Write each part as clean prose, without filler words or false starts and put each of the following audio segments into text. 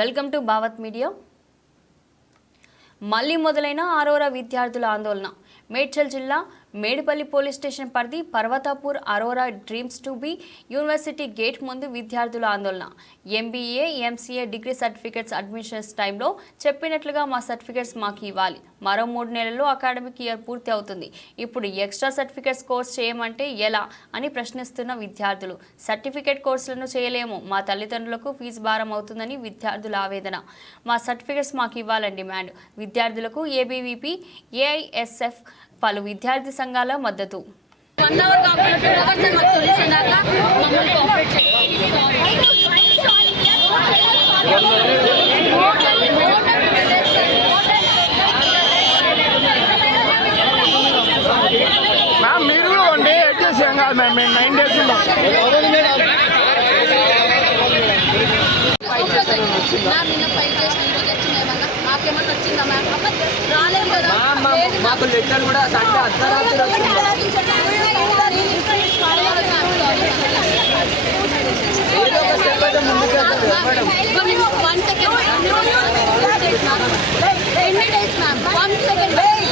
Welcome to Bhavat media. మళ్ళీ మొదలైన అరోరా విద్యార్థుల ఆందోళన. మేడ్చల్ జిల్లా మేడిపల్లి పోలీస్ స్టేషన్ పరిధి Parvathapur Aurora dreams to be university gate ముందు విద్యార్థుల ఆందోళన. MBA, MCA degree certificates admissions టైంలో చెప్పినట్లుగా మా సర్టిఫికేట్స్ మాకు ఇవ్వాలి. మరో 3 నెలల్లో అకాడమిక్ ఇయర్ పూర్తి అవుతుంది. ఇప్పుడు ఎక్స్ట్రా సర్టిఫికేట్స్ కోర్స్ చేయమంటే ఎలా అని ప్రశ్నిస్తున్న విద్యార్థులు. సర్టిఫికేట్ కోర్సులను చేయలేము, మా తల్లిదండ్రులకు ఫీజు భారం అవుతుందని విద్యార్థుల ఆవేదన. మా సర్టిఫికేట్స్ మాకు ఇవ్వాలని డిమాండ్. విద్యార్థులకు ABVP, AISF పలు విద్యార్థి సంఘాల మద్దతు. మీరు 1 డే వచ్చేసాం కాదు మ్యామ్, మేము 9 days ఉన్నాం. మాకు లెటర్ కూడా సండే అర్ధరాత్రి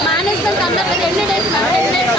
మేనేజ్మెంట్ అందరూ ఎన్ని డేస్ మ్యామ్, 10 డేస్ 11 డేస్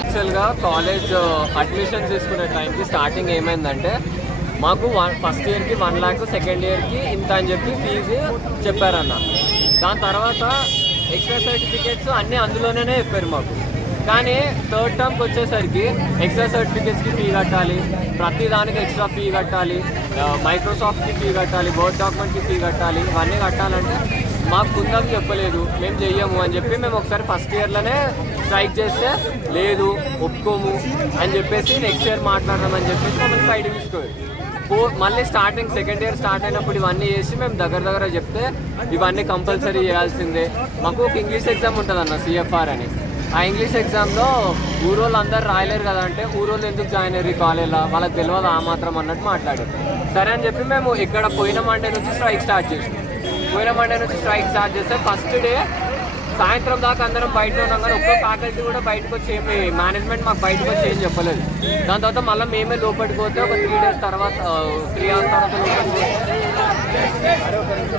యాక్చువల్గా కాలేజ్ అడ్మిషన్ తీసుకునే టైంకి స్టార్టింగ్ ఏమైందంటే మాకు ఫస్ట్ ఇయర్కి 1 lakh, సెకండ్ ఇయర్కి ఇంత అని చెప్పి ఫీజు చెప్పారన్న. దాని తర్వాత ఎక్స్ట్రా సర్టిఫికేట్స్ అన్నీ అందులోనే చెప్పారు మాకు. కానీ థర్డ్ టర్మ్కి వచ్చేసరికి ఎక్స్ట్రా సర్టిఫికేట్స్కి ఫీ కట్టాలి, ప్రతి దానికి ఎక్స్ట్రా ఫీ కట్టాలి, మైక్రోసాఫ్ట్కి ఫీ కట్టాలి, వర్డ్ డాక్యుమెంట్కి ఫీ కట్టాలి. ఇవన్నీ కట్టాలంటే మాకు కుందని చెప్పలేదు, మేము చెయ్యము అని చెప్పి మేము ఒకసారి ఫస్ట్ ఇయర్లోనే స్ట్రైక్ చేస్తే లేదు ఒప్పుకోము అని చెప్పేసి నెక్స్ట్ ఇయర్ మాట్లాడదామని చెప్పేసి మమ్మల్ని బయట తీసుకోవాలి. మళ్ళీ స్టార్టింగ్ సెకండ్ ఇయర్ స్టార్ట్ అయినప్పుడు ఇవన్నీ చేసి మేము దగ్గర చెప్తే ఇవన్నీ కంపల్సరీ చేయాల్సిందే. మాకు ఒక ఇంగ్లీష్ ఎగ్జామ్ ఉంటుంది అన్న, CFR అని. ఆ ఇంగ్లీష్ ఎగ్జామ్లో ఊరోళ్ళు అందరు రాయలేరు కదా అంటే ఊరోళ్ళు ఎందుకు జాయిన్ అయ్యారు కాలేజ్లో, వాళ్ళకి తెలియదు ఆ మాత్రం అన్నట్టు మాట్లాడారు. సరే అని చెప్పి మేము ఇక్కడ పోయిన మండే నుంచి స్ట్రైక్ స్టార్ట్ చేస్తే ఫస్ట్ డే సాయంత్రం దాకా అందరం బయట ఉన్నాం కానీ ఒక్క ఫ్యాకల్టీ కూడా బయటకు వచ్చి ఏమి మేనేజ్మెంట్ మాకు బయటకు వచ్చి ఏం చెప్పలేదు. దాని తర్వాత మళ్ళీ మేమే లోపలికి పోతే ఒక 3 hours తర్వాత లోపలికి